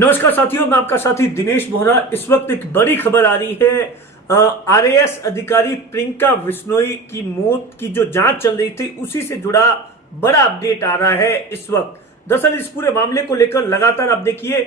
नमस्कार साथियों, मैं आपका साथी दिनेश बोहरा। इस वक्त एक बड़ी खबर आ रही है। आरएएस अधिकारी प्रियंका बिश्नोई की मौत की जो जांच चल रही थी उसी से जुड़ा बड़ा अपडेट आ रहा है इस वक्त। दरअसल इस पूरे मामले को लेकर लगातार आप देखिए,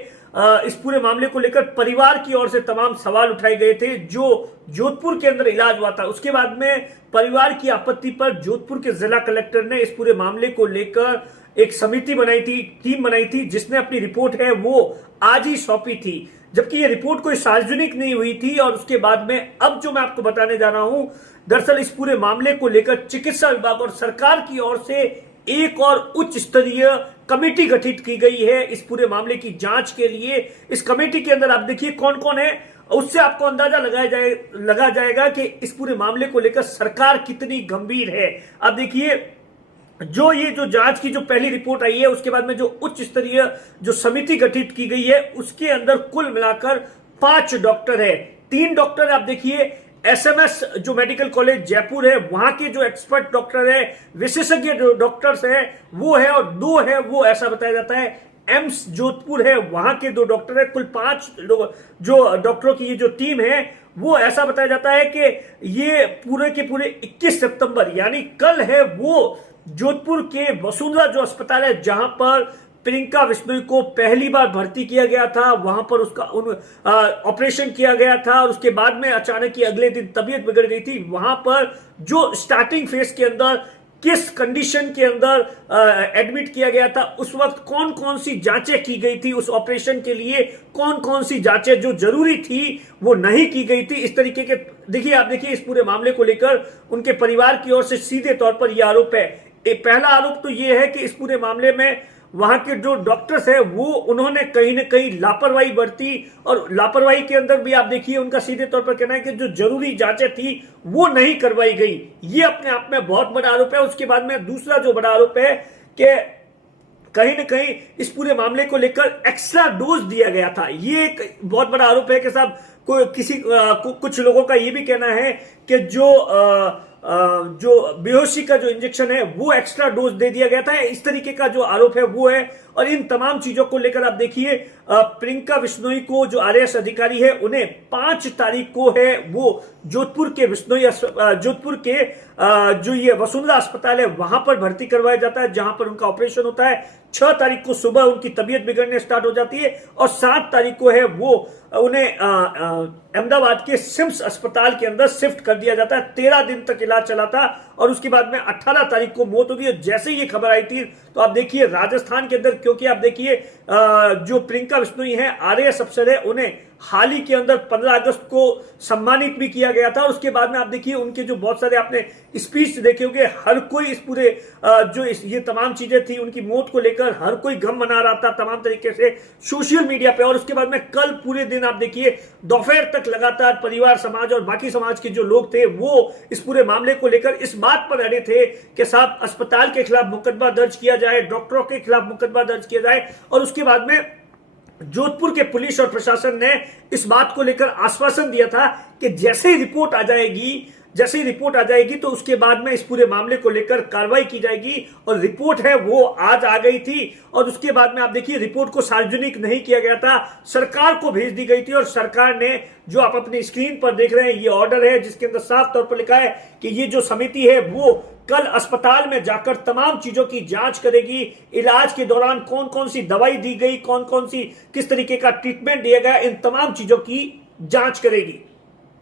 इस पूरे मामले को लेकर परिवार की ओर से तमाम सवाल उठाए गए थे। जो जोधपुर के अंदर इलाज हुआ था उसके बाद में परिवार की आपत्ति पर जोधपुर के जिला कलेक्टर ने इस पूरे मामले को लेकर एक समिति बनाई थी, टीम बनाई थी, जिसने अपनी रिपोर्ट है वो आज ही सौंपी थी। जबकि ये रिपोर्ट कोई सार्वजनिक नहीं हुई थी। और उसके बाद में अब जो मैं आपको बताने जा रहा हूं, दरअसल इस पूरे मामले को लेकर चिकित्सा विभाग और सरकार की ओर से एक और उच्च स्तरीय कमेटी गठित की गई है इस पूरे मामले की जांच के लिए। इस कमेटी के अंदर आप देखिए कौन कौन है, उससे आपको अंदाजा लगा जाएगा कि इस पूरे मामले को लेकर सरकार कितनी गंभीर है। आप देखिए, ये जो जांच की जो पहली रिपोर्ट आई है उसके बाद में जो उच्च स्तरीय जो समिति गठित की गई है उसके अंदर कुल मिलाकर 5 डॉक्टर है। 3 डॉक्टर आप देखिए एसएमएस जो मेडिकल कॉलेज जयपुर है वहां के जो एक्सपर्ट डॉक्टर है, विशेषज्ञ डॉक्टर्स है वो है, और 2 है वो ऐसा बताया जाता है एम्स जोधपुर है वहां के 2 डॉक्टर है। कुल 5 जो डॉक्टरों की ये जो टीम है वो ऐसा बताया जाता है कि ये पूरे के पूरे 21 सितंबर यानी कल है वो जोधपुर के वसुंधरा जो अस्पताल है जहां पर प्रियंका बिश्नोई को पहली बार भर्ती किया गया था, वहां पर उसका ऑपरेशन किया गया था। और उसके बाद में अचानक ही अगले दिन तबीयत बिगड़ गई थी। वहां पर जो स्टार्टिंग फेज के अंदर किस कंडीशन के अंदर एडमिट किया गया था, उस वक्त कौन कौन सी जांचें की गई थी, उस ऑपरेशन के लिए कौन कौन सी जांचें जो जरूरी थी वो नहीं की गई थी। इस तरीके के देखिए, आप देखिए इस पूरे मामले को लेकर उनके परिवार की ओर से सीधे तौर पर यह आरोप है। पहला आरोप तो यह है कि इस पूरे मामले में वहां के जो डॉक्टर्स है वो उन्होंने कहीं ना कहीं लापरवाही बरती। और लापरवाही के अंदर भी आप देखिए उनका सीधे तौर पर कहना है कि जो जरूरी जांचें थी वो नहीं करवाई गई। ये अपने आप में बहुत बड़ा आरोप है। उसके बाद में दूसरा जो बड़ा आरोप है कि कहीं ना कहीं इस पूरे मामले को लेकर एक्स्ट्रा डोज दिया गया था। ये एक बहुत बड़ा आरोप है कि साहब कुछ लोगों का ये भी कहना है कि जो बेहोशी का जो इंजेक्शन है वो एक्स्ट्रा डोज दे दिया गया था। इस तरीके का जो आरोप है वो है। और इन तमाम चीजों को लेकर आप देखिए, प्रियंका बिश्नोई को जो आरएएस अधिकारी है उन्हें 5 तारीख को है वो जोधपुर के जो ये वसुंधरा अस्पताल है वहां पर भर्ती करवाया जाता है, जहां पर उनका ऑपरेशन होता है। 6 तारीख को सुबह उनकी तबीयत बिगड़ने स्टार्ट हो जाती है और 7 तारीख को है वो उन्हें अहमदाबाद के सिम्स अस्पताल के अंदर शिफ्ट कर दिया जाता है। 13 दिन तक इलाज चला था और उसके बाद में 18 तारीख को मौत होगी। जैसे ही ये खबर आई थी तो आप देखिए राजस्थान के अंदर, क्योंकि आप देखिए जो प्रियंका बिश्नोई है आरएएस अफसर है, उन्हें हाल ही के अंदर 15 अगस्त को सम्मानित भी किया गया था। और उसके बाद में आप देखिए उनके जो बहुत सारे आपने स्पीच देखे होंगे, हर कोई इस पूरे ये तमाम चीजें थी उनकी मौत को लेकर हर कोई गम मना रहा था तमाम तरीके से सोशल मीडिया पे। और उसके बाद में कल पूरे दिन आप देखिए दोपहर तक लगातार परिवार समाज और बाकी समाज के जो लोग थे वो इस पूरे मामले को लेकर इस बात पर अड़े थे कि साहब अस्पताल के खिलाफ मुकदमा दर्ज किया जाए, डॉक्टरों के खिलाफ मुकदमा दर्ज किया जाए। और उसके बाद में जोधपुर के पुलिस और प्रशासन ने इस बात को लेकर आश्वासन दिया था कि जैसे ही रिपोर्ट आ जाएगी तो उसके बाद में इस पूरे मामले को लेकर कार्रवाई की जाएगी। और रिपोर्ट है वो आज आ गई थी। और उसके बाद में आप देखिए रिपोर्ट को सार्वजनिक नहीं किया गया था, सरकार को भेज दी गई थी। और सरकार ने, जो आप अपनी स्क्रीन पर देख रहे हैं, ये ऑर्डर है जिसके अंदर साफ तौर पर लिखा है कि ये जो समिति है वो कल अस्पताल में जाकर तमाम चीजों की जांच करेगी। इलाज के दौरान कौन कौन सी दवाई दी गई, कौन कौन सी किस तरीके का ट्रीटमेंट दिया गया, इन तमाम चीजों की जांच करेगी।